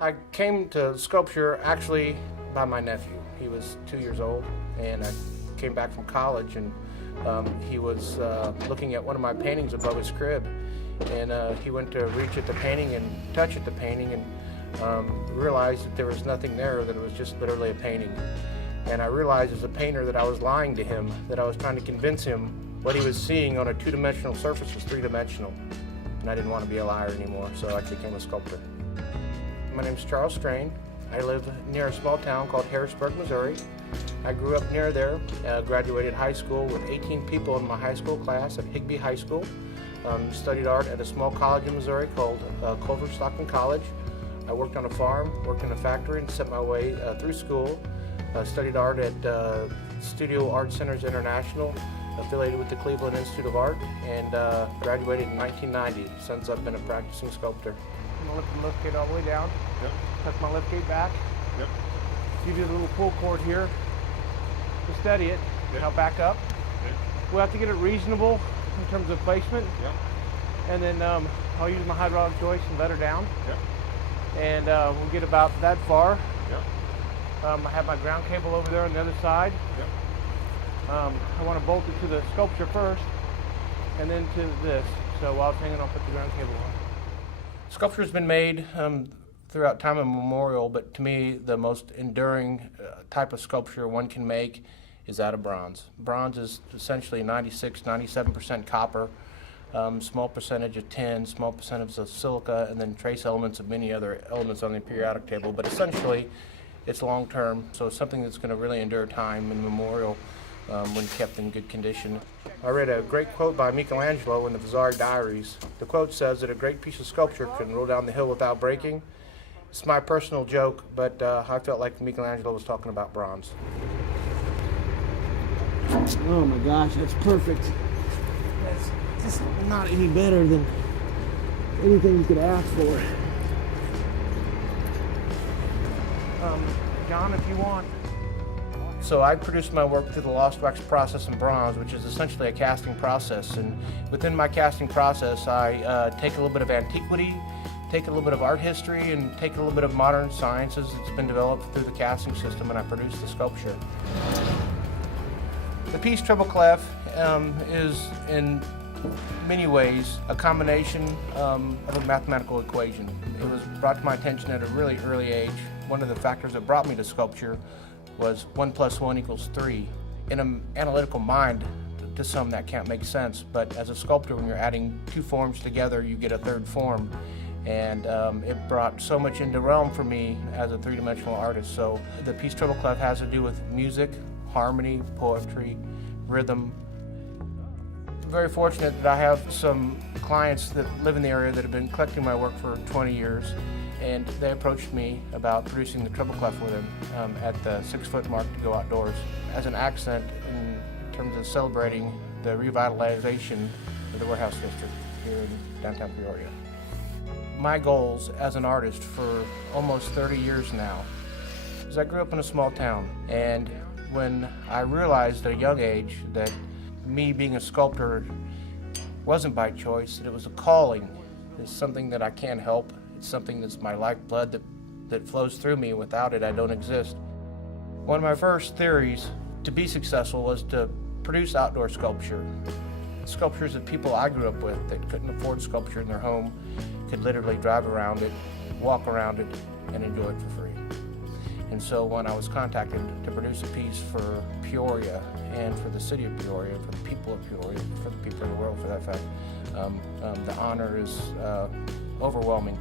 I came to sculpture actually by my nephew. He was 2 years old, and I came back from college, and he was looking at one of my paintings above his crib, and he went to reach at the painting and touch at the painting, and realized that there was nothing there, that it was just literally a painting. And I realized as a painter that I was lying to him, that I was trying to convince him what he was seeing on a two-dimensional surface was three-dimensional. And I didn't want to be a liar anymore, so I became a sculptor. My name's Charles Strain. I live near a small town called Harrisburg, Missouri. I grew up near there, graduated high school with 18 people in my high school class at Higbee High School. Studied art at a small college in Missouri called Culver Stockton College. I worked on a farm, worked in a factory, and sent my way through school. Studied art at Studio Art Centers International, affiliated with the Cleveland Institute of Art, and graduated in 1990. Since I've been a practicing sculptor. I'm going to lift the liftgate all the way down. Yep. Tuck my liftgate back. Yep. You do the little pull cord here to steady it. Yep. Now back up. Yep. We'll have to get it reasonable in terms of placement. Yep. And then I'll use my hydraulic joist and let her down. Yep. And we'll get about that far. Yep. I have my ground cable over there on the other side. Yep. I want to bolt it to the sculpture first, and then to this. So while it's hanging, I'll put the ground cable on. Sculpture has been made throughout time immemorial, but to me the most enduring type of sculpture one can make is that of bronze. Bronze is essentially 96–97% copper, small percentage of tin, small percentage of silica, and then trace elements of many other elements on the periodic table, but essentially it's long term, so it's something that's going to really endure time and memorial when kept in good condition. I read a great quote by Michelangelo in the Vasari Diaries. The quote says that a great piece of sculpture can roll down the hill without breaking. It's my personal joke, but I felt like Michelangelo was talking about bronze. Oh my gosh, that's perfect. That's just not any better than anything you could ask for. John, if you want. So I produce my work through the lost wax process in bronze, which is essentially a casting process. And within my casting process, I take a little bit of antiquity, take a little bit of art history, and take a little bit of modern sciences that's been developed through the casting system, and I produce the sculpture. The piece Treble Clef is in many ways a combination of a mathematical equation. It was brought to my attention at a really early age. One of the factors that brought me to sculpture was 1 + 1 = 3. In an analytical mind, to some that can't make sense, but as a sculptor, when you're adding two forms together, you get a third form. And it brought so much into realm for me as a three-dimensional artist. So the piece Treble Clef has to do with music, harmony, poetry, rhythm. I'm very fortunate that I have some clients that live in the area that have been collecting my work for 20 years. And they approached me about producing the Treble Clef with them at the 6-foot mark to go outdoors as an accent in terms of celebrating the revitalization of the warehouse district here in downtown Peoria. My goals as an artist for almost 30 years now is I grew up in a small town, and when I realized at a young age that me being a sculptor wasn't by choice, that it was a calling, it's something that I can't help. It's something that's my lifeblood that flows through me. Without it, I don't exist. One of my first theories to be successful was to produce outdoor sculpture. Sculptures that people I grew up with that couldn't afford sculpture in their home could literally drive around it, walk around it, and enjoy it for free. And so when I was contacted to produce a piece for Peoria and for the city of Peoria, for the people of Peoria, for the people of the world for that fact, the honor is overwhelming.